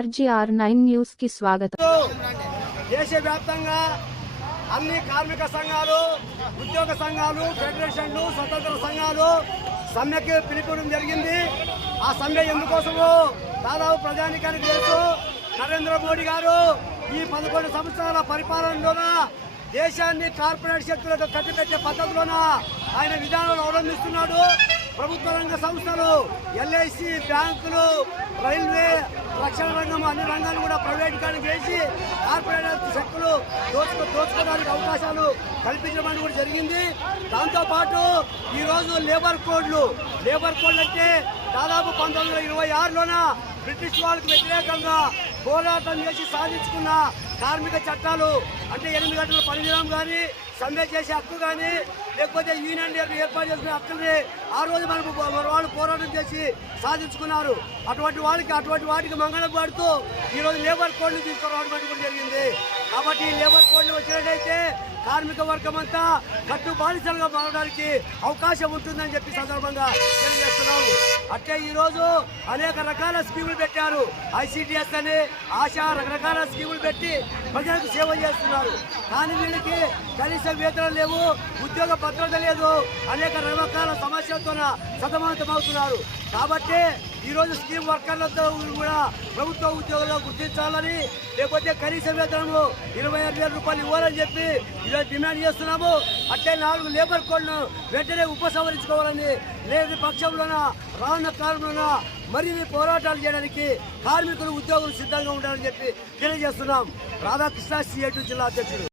RGR nine న్యూస్కి స్వాగతం. దేశవ్యాప్తంగా అన్ని కార్మిక సంఘాలు ఉద్యోగ సంఘాలు ఫెడరేషన్లు స్వతంత్ర సంఘాలు సమ్మెకి పిలుపుడం జరిగింది. ఆ సమ్మె ఎందుకోసము దాదాపు ప్రజానికానికి చేస్తూ నరేంద్ర మోడీ గారు ఈ పదకొండు సంవత్సరాల పరిపాలనలోన దేశాన్ని కార్పొరేట్ శక్తులకు కట్టిపెట్టే పద్ధతిలోన ఆయన విధానాలు అవలంబిస్తున్నాడు. ప్రభుత్వ రంగ సంస్థలు ఎల్ఐసి బ్యాంకులు రైల్వే రక్షణ రంగం అన్ని రంగాలు కూడా ప్రైవేటీకరణ చేసి కార్పొరేట్ శక్తులు దోచుకు దోచుకోవడానికి అవకాశాలు కల్పించడం కూడా జరిగింది. దాంతోపాటు ఈరోజు లేబర్ కోడ్లు లేబర్ కోడ్లు అంటే దాదాపు పంతొమ్మిది వందల ఇరవై ఆరులోన బ్రిటిష్ వాళ్ళకి వ్యతిరేకంగా పోరాటం చేసి సాధించుకున్న కార్మిక చట్టాలు అంటే ఎనిమిది గంటల పనిదినం కానీ సమ్మె చేసే హక్కు కానీ లేకపోతే యూనియన్ ఏర్పాటు చేసుకునే హక్కుల్ని ఆ రోజు మనకు వాళ్ళు పోరాటం చేసి సాధించుకున్నారు. అటువంటి వాళ్ళకి అటువంటి వాటికి మంగళం పాడుతూ ఈ రోజు లేబర్ కోడ్ని తీసుకురావడం కూడా కాబట్టి లేబర్ కోడ్లు వచ్చినట్టయితే కార్మిక వర్గం అంతా కట్టు బానిసలుగా మారడానికి అవకాశం ఉంటుందని చెప్పి సందర్భంగా తెలియజేస్తున్నాము అట్లే ఈరోజు అనేక రకాల స్కీములు పెట్టారు. ఐసిటిఎస్ అని ఆశా రకరకాల స్కీములు పెట్టి ప్రజలకు సేవ చేస్తున్నారు. కానీ వీళ్ళకి కనీస వేతనం లేవు ఉద్యోగ భద్రత లేదు. అనేక రకాల సమస్యలతో సతమతమవుతున్నారు కాబట్టి ఈ రోజు స్కీమ్ వర్కర్లతో కూడా ప్రభుత్వ ఉద్యోగుల్లో గుర్తించాలని లేకపోతే కనీస వేతనము ఇరవై ఆరు వేల రూపాయలు ఇవ్వాలని చెప్పి ఈరోజు డిమాండ్ చేస్తున్నాము. అట్లే నాలుగు లేబర్ కోడ్ను వెంటనే ఉపసంహరించుకోవాలని లేని పక్షంలోన రానున్న కాలంలోన మరిన్ని పోరాటాలు చేయడానికి కార్మికులు ఉద్యోగులు సిద్ధంగా ఉండాలని చెప్పి తెలియజేస్తున్నాం. రాధాకృష్ణ సిఐటి జిల్లా అధ్యక్షుడు